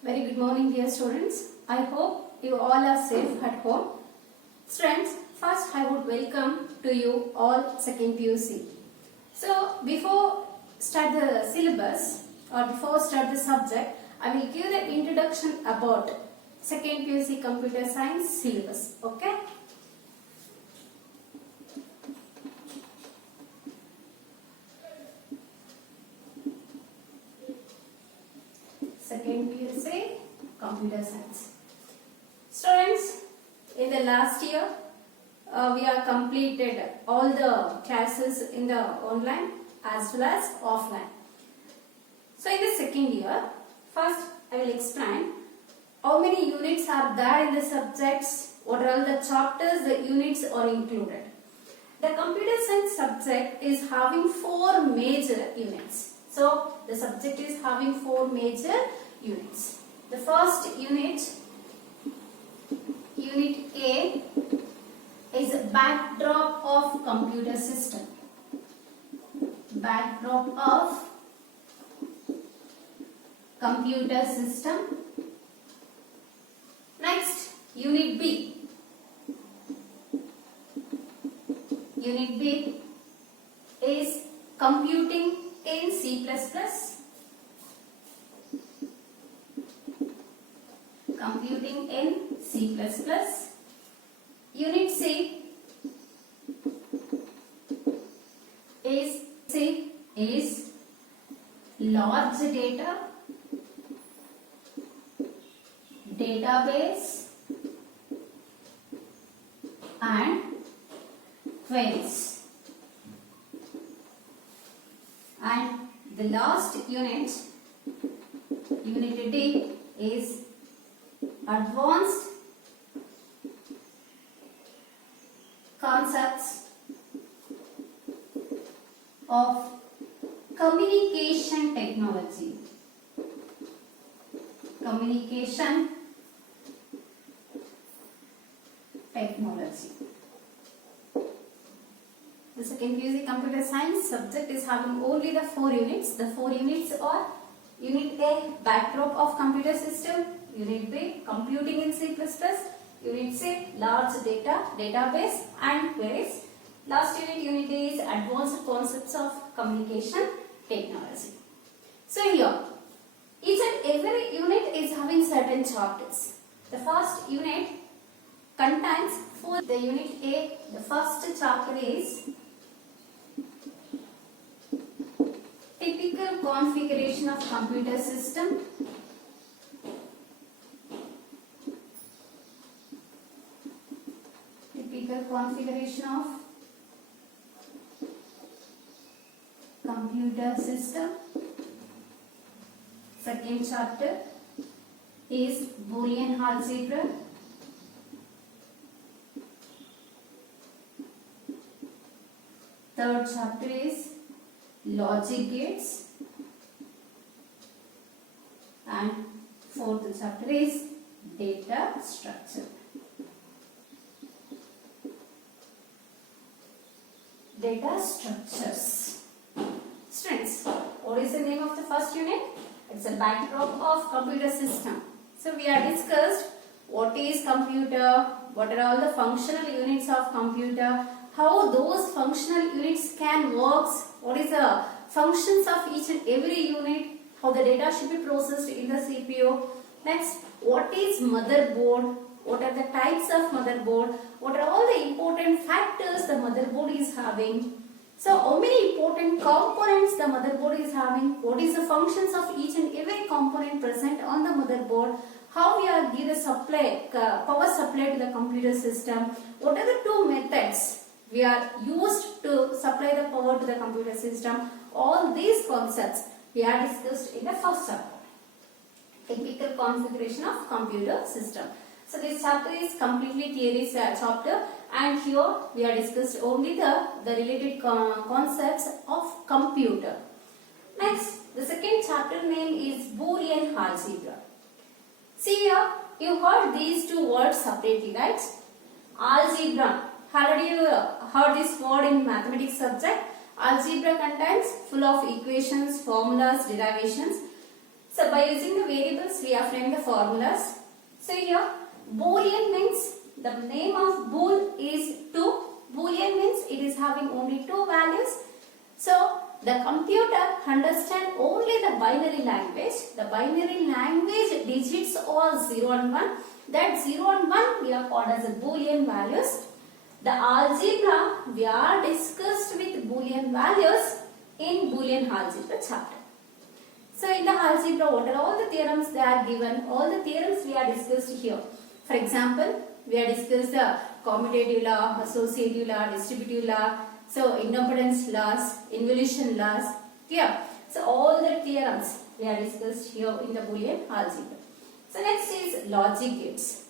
Very good morning, dear students. I hope you all are safe at home. Students, first I would welcome to you all second PUC. So, before start the syllabus or before start the subject, I will give the introduction about second PUC computer science syllabus. Okay? Second PUC computer science. Students, in the last year, we have completed all the classes in the online as well as offline. So in the second year, first I will explain how many units are there in the subjects, what are all the chapters, the units are included. The computer science subject is having 4 major units. So the subject is having 4 major units. The first unit, Unit A, is a backdrop of computer system. Backdrop of computer system. Next, Unit B. Unit B is computing in C++. Computing in C++. Unit C is large data, database and queries. And the last unit, Unit D, is advanced concepts of communication technology. Communication technology. The second PUC computer science subject is having only the 4 units. The 4 units are Unit A, backdrop of computer system. Unit B, computing in C++. Unit C, large data, database and queries. Last unit, Unit D, is advanced concepts of communication technology. So here, each and every unit is having certain chapters. The first unit contains 4. The Unit A, the first chapter is typical configuration of computer system. Typical configuration of computer system. Second chapter is Boolean algebra. Third chapter is logic gates. And fourth chapter is data structure. Data structures. Students, what is the name of the first unit? It's a backdrop of computer system. So we have discussed what is computer, what are all the functional units of computer, how those functional units can work, what is the functions of each and every unit, how the data should be processed in the CPU. Next, what is motherboard, what are the types of motherboard, what are all the important factors the motherboard is having. So how many important components the motherboard is having, what is the functions of each and every component present on the motherboard, how we are give the supply, power supply to the computer system, what are the 2 methods we are used to supply the power to the computer system. All these concepts we are discussed in the first chapter. Typical configuration of computer system. So this chapter is completely theory chapter, and here we are discussed only the related concepts of computer. Next, the second chapter name is Boolean algebra. See here, you heard these 2 words separately, right? Algebra. Already you heard this word in mathematics subject. Algebra contains full of equations, formulas, derivations. So by using the variables process we have framed the formulas. So here Boolean means the name of bool is 2. Boolean means it is having only 2 values. So the computer understands only the binary language. The binary language digits are 0 and 1. That 0 and 1 we are called as a Boolean values. The algebra we are discussed with Boolean values in Boolean algebra chapter. So in the algebra, what are all the theorems they are given? All the theorems we are discussed here. For example, we have discussed the commutative law, associative law, distributive law, so independence laws, involution laws. Clear? So all the theorems we are discussed here in the Boolean algebra. So next is logic gates.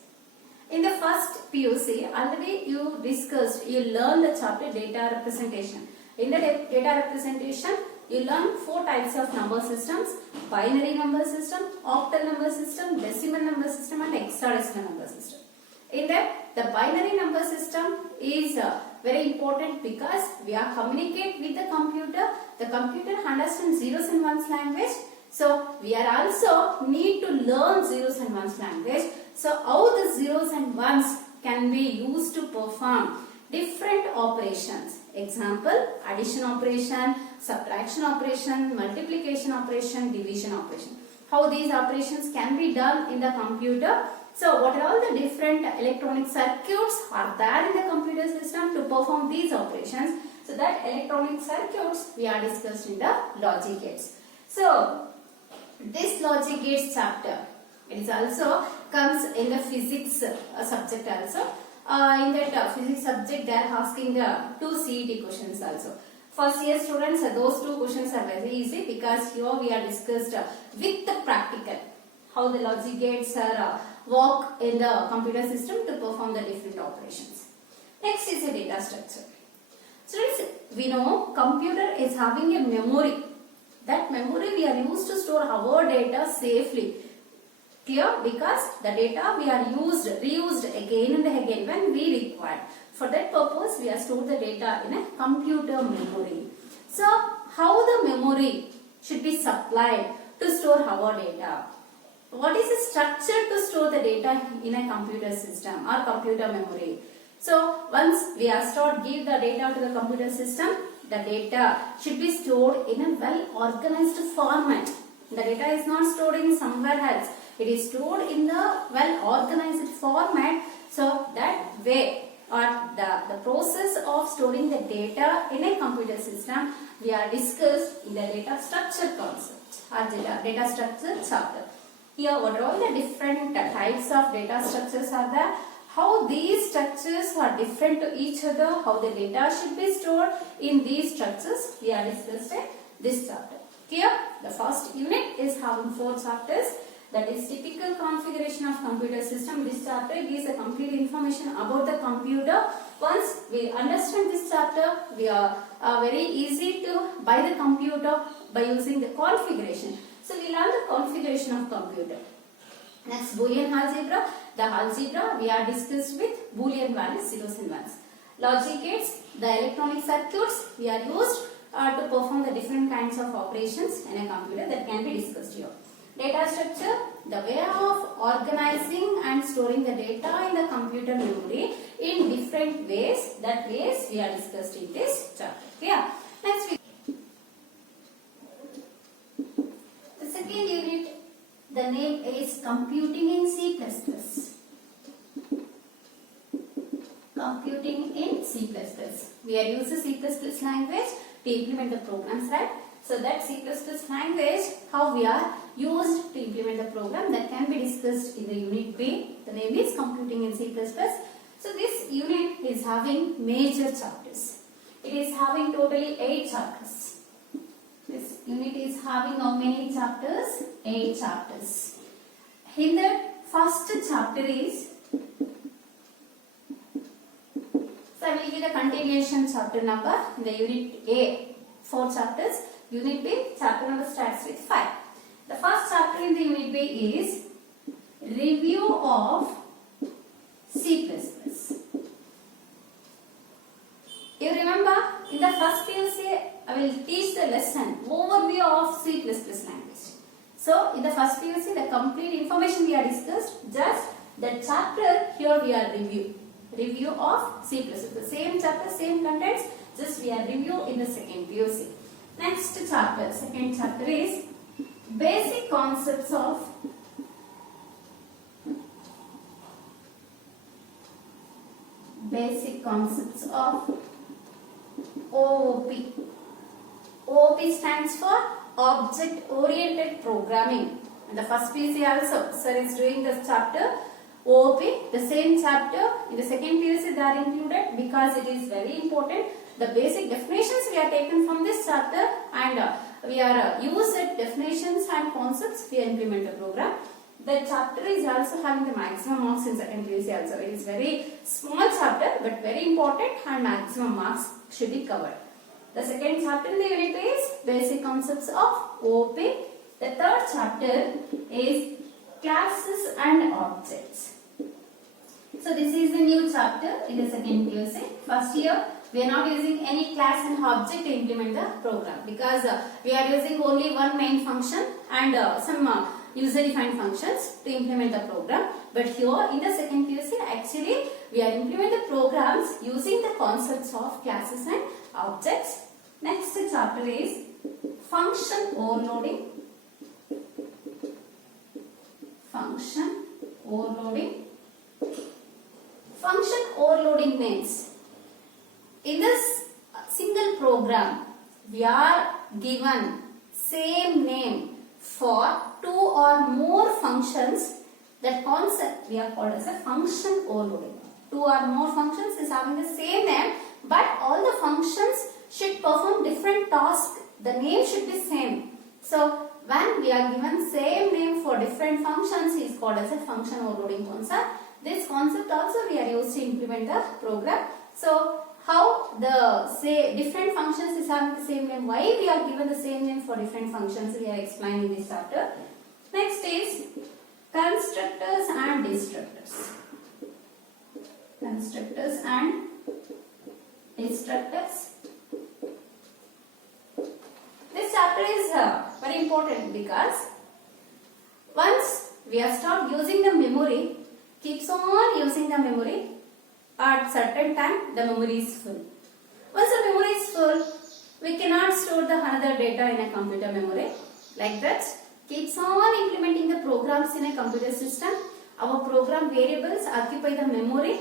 In the first PUC, already you discussed, you learned the chapter data representation. In the data representation, you learn 4 types of number systems: binary number system, octal number system, decimal number system and hexadecimal number system. In that, the binary number system is very important because we are communicate with the computer. The computer understands zeros and ones language. So we are also need to learn zeros and ones language. So how the zeros and ones can be used to perform different operations. Example, addition operation, subtraction operation, multiplication operation, division operation. How these operations can be done in the computer. So what are all the different electronic circuits are there in the computer system to perform these operations. So that electronic circuits we are discussed in the logic gates. So this logic gates chapter, it is also comes in the physics subject also. In that physics subject they are asking the 2 CET questions also. First year students, those 2 questions are very easy because here we are discussed with the practical how the logic gates are work in the computer system to perform the different operations. Next is the data structure. Students, we know computer is having a memory. That memory we are used to store our data safely. Clear? Because the data we are reused again and again when we require. For that purpose, we have stored the data in a computer memory. So, how the memory should be supplied to store our data? What is the structure to store the data in a computer system or computer memory? So, once we are give the data to the computer system, the data should be stored in a well organized format. The data is not stored in somewhere else. It is stored in the well organized format. So that way or the process of storing the data in a computer system we are discussed in the data structure concept or data structure chapter. Here what are all the different types of data structures are there? How these structures are different to each other, how the data should be stored in these structures we are discussed in this chapter. Here the first unit is having 4 chapters. That is typical configuration of computer system. This chapter gives a complete information about the computer. Once we understand this chapter, we are very easy to buy the computer by using the configuration. So we learn the configuration of computer. Next, Boolean algebra. The algebra we are discussed with Boolean values, zeros and ones. Logic gates, the electronic circuits we are used to perform the different kinds of operations in a computer that can be discussed here. Data structure, the way of organizing and storing the data in the computer memory in different ways. That ways we are discussed in this chapter. Yeah. Next, the second unit, the name is computing in C++. Computing in C++. We are using C++ language to implement the programs, right? So that C++ language, how we are used to implement the program, that can be discussed in the unit B. The name is computing in C++. So this unit is having major chapters. It is having totally 8 chapters. This unit is having how many chapters? 8 chapters. In the first chapter is, so I will give the continuation chapter number in the unit A, 4 chapters. Unit B, chapter number starts with 5. The first chapter in the unit B is review of C++. You remember in the first PUC I will teach the lesson overview of C++ language. So in the first PUC, the complete information we are discussed. Just the chapter here we are review of C++. The same chapter, same contents. Just we are review in the second PUC. Next chapter, second chapter is basic concepts of OOP. OOP stands for Object Oriented Programming. And the first PUC also, sir is doing this chapter OOP. The same chapter in the second PUC they are included because it is very important. The basic definitions we are taken from this chapter and we are use it definitions and concepts we implement the program. The chapter is also having the maximum marks in second PUC also. It is very small chapter but very important and maximum marks should be covered. The second chapter in the unit is basic concepts of OOP. The third chapter is classes and objects. So this is the new chapter in the second PUC. First year we are not using any class and object to implement the program because we are using only one main function and some user defined functions to implement the program. But here in the second PUC actually we are implementing the programs using the concepts of classes and objects. Next chapter is function overloading. Function overloading. Function overloading means in this single program we are given same name for two or more functions. That concept we are called as a function overloading. Two or more functions is having the same name but all the functions should perform different tasks. The name should be same. So when we are given same name for different functions is called as a function overloading concept. This concept also we are used to implement the program. So how the different functions is having the same name, why we are given the same name for different functions we are explaining in this chapter. Next is constructors and destructors. Constructors and destructors. This chapter is very important because once we have stopped using the memory, keeps on using the memory, at certain time the memory is full. Once the memory is full, we cannot store the another data in a computer memory. Like that, keeps on implementing the programs in a computer system. Our program variables occupy the memory.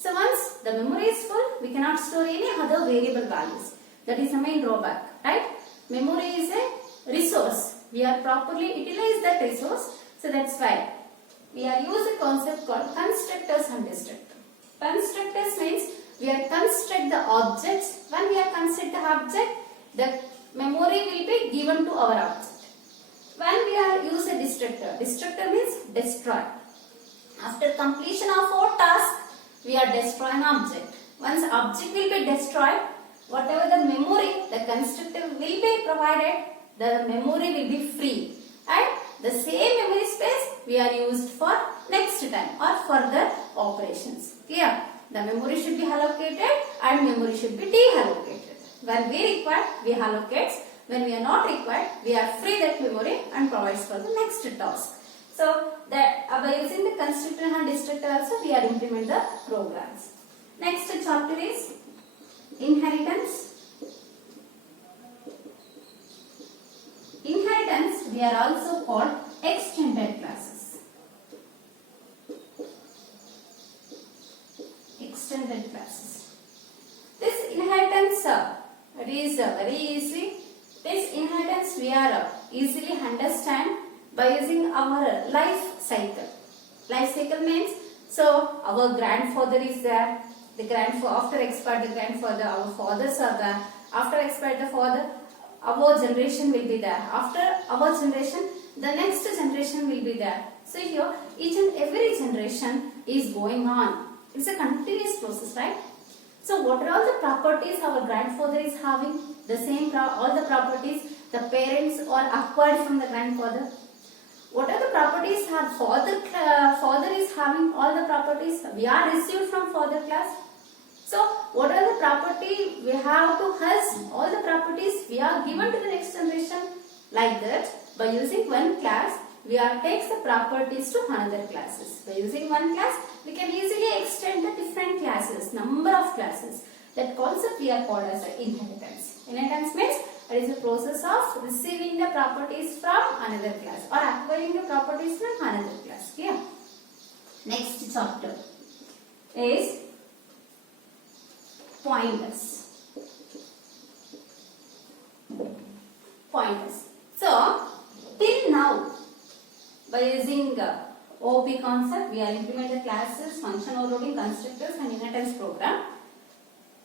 So once the memory is full, we cannot store any other variable values. That is the main drawback, right? Memory is a resource. We are properly utilize that resource. So that's why we are using a concept called constructors and destructors. Constructors means we are construct the objects. When we are construct the object, the memory will be given to our object. When we are use a destructor, destructor means destroy. After completion of our task, we are destroying object. Once object will be destroyed, whatever the memory the constructor will be provided, the memory will be free. And the same memory space we are used for next time or further operations. Clear? The memory should be allocated and memory should be deallocated. When we require, we allocate. When we are not required, we are free that memory and provides for the next task. So that by using the constructor and destructor also we are implement the programs. Next chapter is inheritance. Inheritance we are also called extended classes. Extended classes. This inheritance it is very easy. This inheritance we are easily understand by using our life cycle. Life cycle means so our grandfather is there. The after expired the grandfather, our fathers are there. After expired the father, our generation will be there. After our generation, the next generation will be there. So here, each and every generation is going on. It's a continuous process, right? So what are all the properties our grandfather is having? The same, all the properties the parents are acquired from the grandfather. What are the properties our father is having? All the properties we are received from father class. So what are the property we have to us? All the properties we are given to the next generation. Like that, by using one class, we are takes the properties to another classes. By using one class, we can easily extend the different classes, number of classes. That concept we are called as inheritance. Inheritance means it is a process of receiving the properties from another class or acquiring the properties from another class. Clear? Next chapter is pointers. Pointers. So, till now, by using OOP concept, we are implementing classes, function overloading, constructors and inheritance program.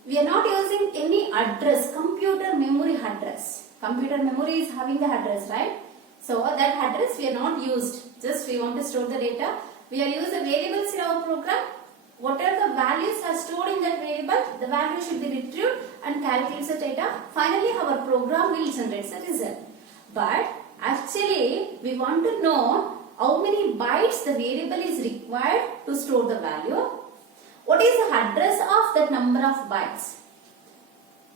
We are not using any address, computer memory address. Computer memory is having the address, right? So that address we are not used. Just we want to store the data. We are using the variables in our program. Whatever the values are stored in that variable, the value should be retrieved and calculates the data. Finally, our program will generate the result. But actually, we want to know how many bytes the variable is required to store the value. What is the address of that number of bytes?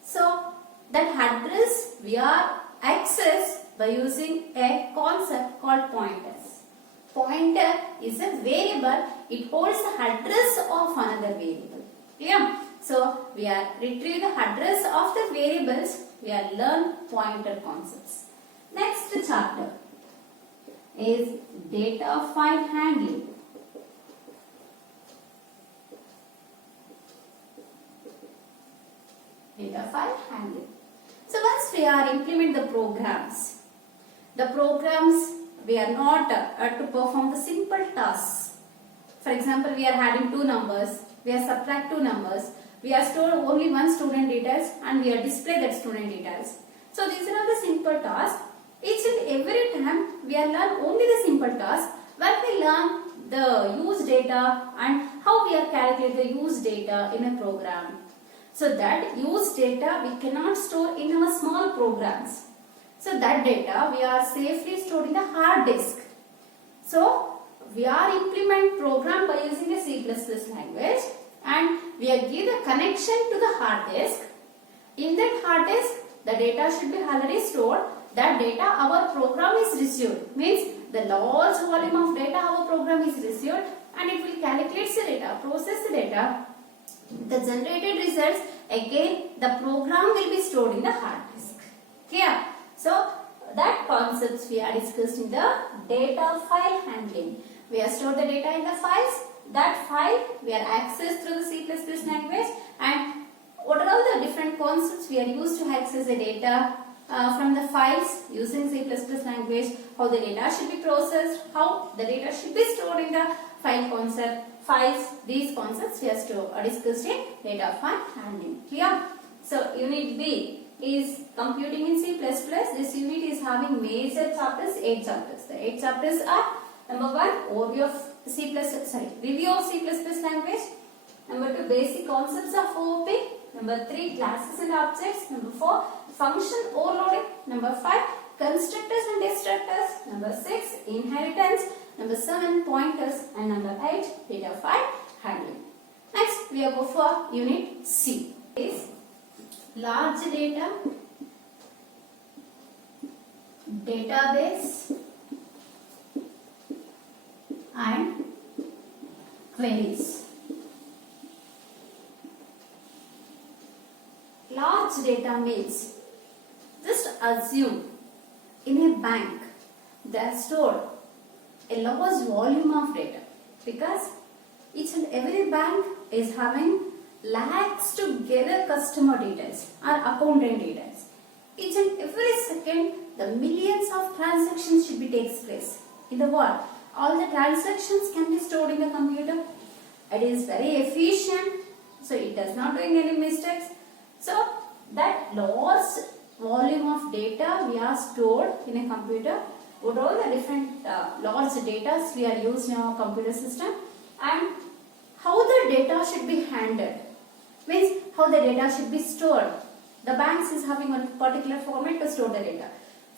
So, that address we are access by using a concept called pointers. Pointer is a variable. It holds the address of another variable. Clear? So, we are retrieve the address of the variables. We are learn pointer concepts. Next chapter is data file handling. Data file handling. So once we are implement the programs we are not to perform the simple tasks. For example, we are adding two numbers, we are subtract two numbers, we are store only one student details and we are display that student details. So these are the simple tasks. Each and every time we are learn only the simple task. When we learn the use data and how we are calculate the use data in a program. So that use data we cannot store in our small programs. So that data we are safely stored in the hard disk. So we are implement program by using a C++ language and we are give the connection to the hard disk. In that hard disk the data should be already stored. That data our program is received. Means the large volume of data our program is received and it will calculate the data, process the data. The generated results again the program will be stored in the hard disk. Clear? So that concepts we are discussed in the data file handling. We have stored the data in the files. That file we are accessed through the C++ language and what are all the different concepts we are used to access the data from the files using C++ language, how the data should be processed, how the data should be stored in the file concept, files, these concepts we are discussed in data file handling. Clear? So unit B is computing in C++. This unit is having major chapters, 8 chapters. The 8 chapters are number 1 overview of review of C++ language. Number 2 basic concepts of OOP. Number 3 classes and objects. Number 4 function overloading. Number 5 constructors and destructors. Number 6 inheritance. Number 7 pointers and number 8 data file handling. Next we are go for unit C. Is large data, database and queries. Large data means just assume in a bank they are stored a large volume of data because each and every bank is having lakhs to gather customer details or accountant details. Each and every second the millions of transactions should be takes place in the world. All the transactions can be stored in the computer. It is very efficient, so it does not doing any mistakes. So that large volume of data we are stored in a computer. What all the different large data we are used in our computer system and how the data should be handled. Means how the data should be stored. The banks is having a particular format to store the data.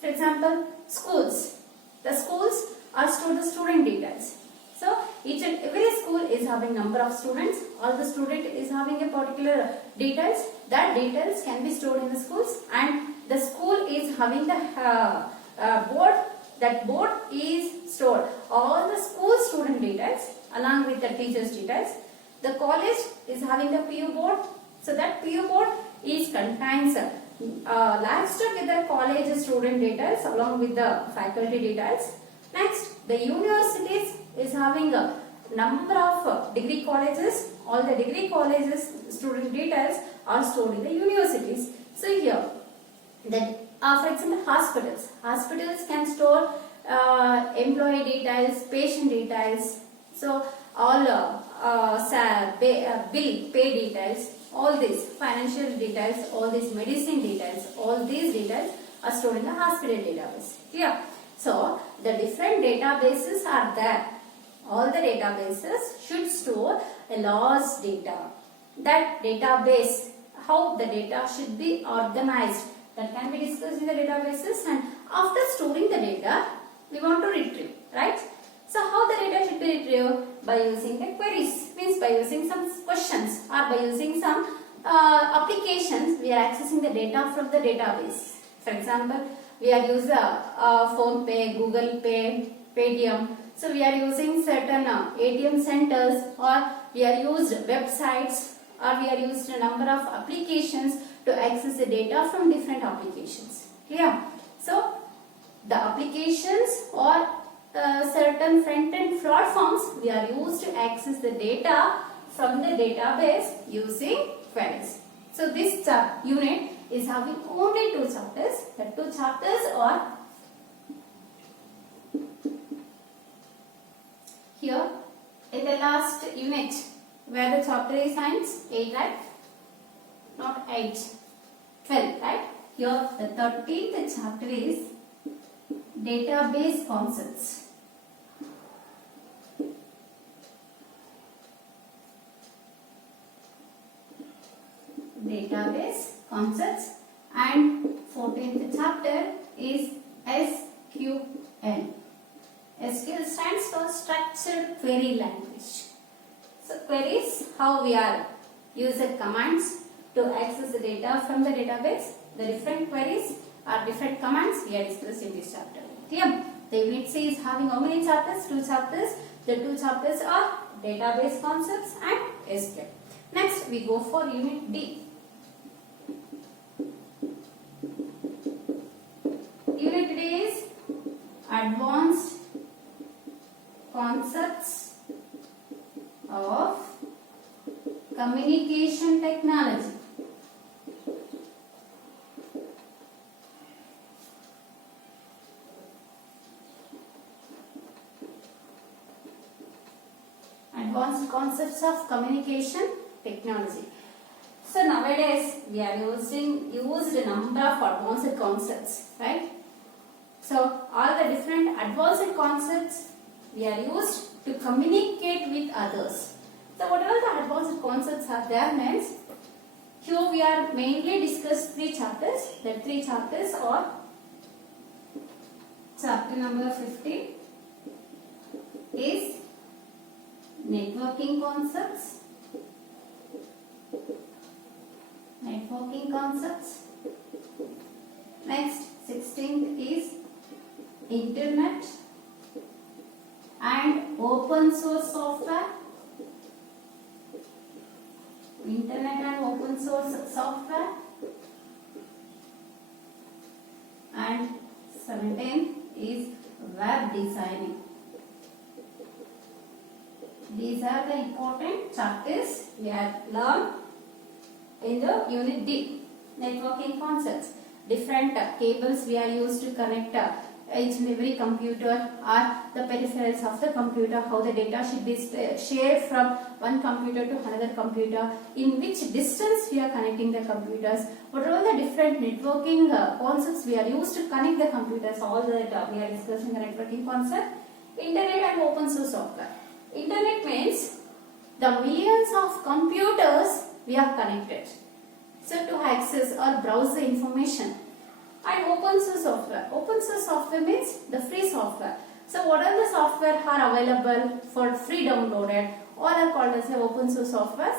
For example, schools. The schools are stored the student details. So each and every school is having number of students. All the student is having a particular details. That details can be stored in the schools and the school is having the board that board is stored all the school student details along with the teachers details. The college is having the PU board, so that PU board is contains lapsed together college student details along with the faculty details. Next, the universities is having a number of degree colleges. All the degree colleges student details are stored in the universities. So here, that for example, hospitals can store employee details, patient details. So all bill pay details, all these financial details, all these medicine details, all these details are stored in the hospital database. Clear? So the different databases are there. All the databases should store a large data. That database, how the data should be organized, that can be discussed in the databases, and after storing the data, we want to retrieve, right? So how the data should be retrieved? By using the queries, means by using some questions or by using some applications, we are accessing the data from the database. For example, we are using PhonePe, Google Pay, Paytm. So we are using certain ATM centers, or we are used websites, or we are used a number of applications to access the data from different applications. Clear? So the applications or certain front-end platforms, we are used to access the data from the database using queries. So this unit is having only 2 chapters. The 2 chapters are here in the last unit, where the chapter is science 8, right? Not 8, 12, right? Here the 13th chapter is database concepts. Database concepts, and 14th chapter is SQL. SQL stands for Structured Query Language. So queries, how we are using commands to access the data from the database. The different queries are different commands we are discussing in this chapter. Clear? The unit C is having how many chapters? 2 chapters. The 2 chapters are database concepts and SQL. Next we go for unit D. Unit D is advanced concepts of communication technology. Advanced concepts of communication technology. So nowadays we are used a number of advanced concepts, right? So all the different advanced concepts we are used to communicate with others. So whatever the advanced concepts are there means, here we are mainly discuss 3 chapters. The 3 chapters are chapter number 15 is networking concepts. Networking concepts. Next, 16th is internet and open source software. Internet and open source software. And 17th is web designing. These are the important chapters we have learned in the unit D. Networking concepts. Different cables we are used to connect each and every computer, or the peripherals of the computer, how the data should be shared from one computer to another computer, in which distance we are connecting the computers, what are all the different networking concepts we are used to connect the computers, all that we are discussing the networking concept. Internet and open source software. Internet means the millions of computers we are connected, so to access or browse the information. And open source software. Open source software means the free software. So what are the software are available for free downloaded? All are called as the open source software.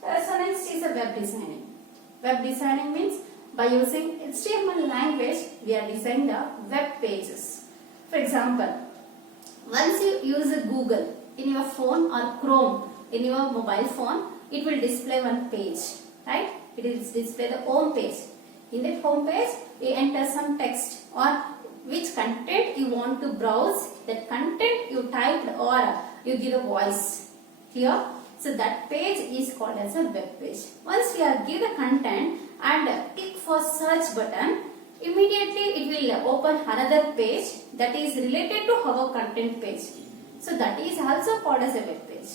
So next is a web designing. Web designing means by using HTML language we are designing the web pages. For example, once you use a Google in your phone or Chrome in your mobile phone, it will display one page, right? It will display the home page. In that home page, you enter some text or which content you want to browse, that content you typed or you give a voice here. So that page is called as a web page. Once we are give the content and click for search button, immediately it will open another page that is related to our content page. So that is also called as a web page.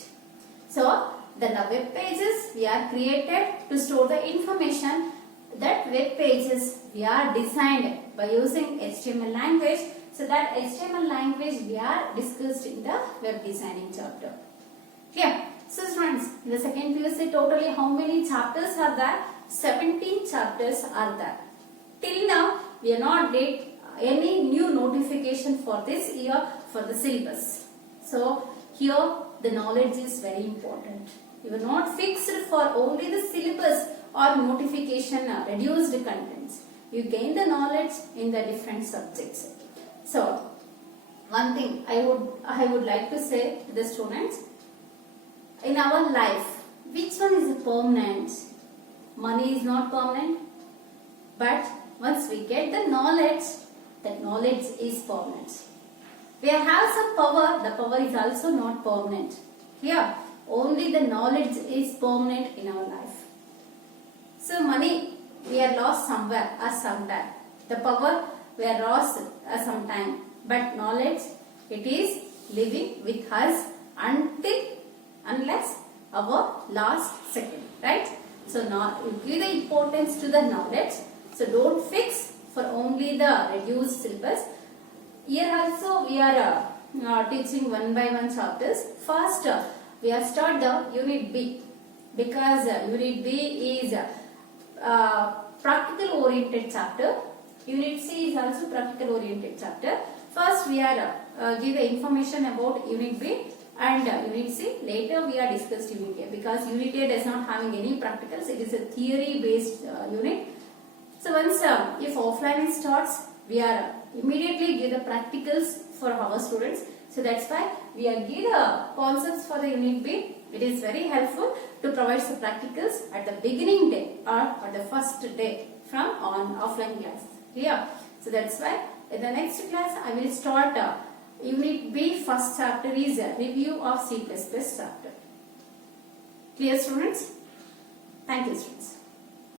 So the web pages we are created to store the information. That web pages we are designed by using HTML language. So that HTML language we are discussed in the web designing chapter. Clear? So friends, in the second PUC totally how many chapters are there? 17 chapters are there. Till now we are not did any new notification for this year for the syllabus. So here the knowledge is very important. You are not fixed for only the syllabus or notification reduced contents. You gain the knowledge in the different subjects. So one thing I would like to say to the students, in our life, which one is permanent? Money is not permanent, but once we get the knowledge, that knowledge is permanent. We have some power, the power is also not permanent. Here, only the knowledge is permanent in our life. So money, we are lost somewhere or sometime. The power, we are lost sometime. But knowledge, it is living with us unless our last second, right? So now you give the importance to the knowledge. So don't fix for only the reduced syllabus. Here also we are teaching one by one chapters. First we have started the unit B, because unit B is practical oriented chapter. Unit C is also practical oriented chapter. First we are give the information about unit B and unit C. Later we are discussed unit A, because unit A does not having any practicals. It is a theory based unit. So once if offline starts, we are immediately give the practicals for our students. So that's why we are give the concepts for the unit B. It is very helpful to provide the practicals at the beginning day or at the first day from on offline class. Clear? So that's why in the next class I will start unit B. First chapter is a review of C++ chapter. Clear, students? Thank you, students.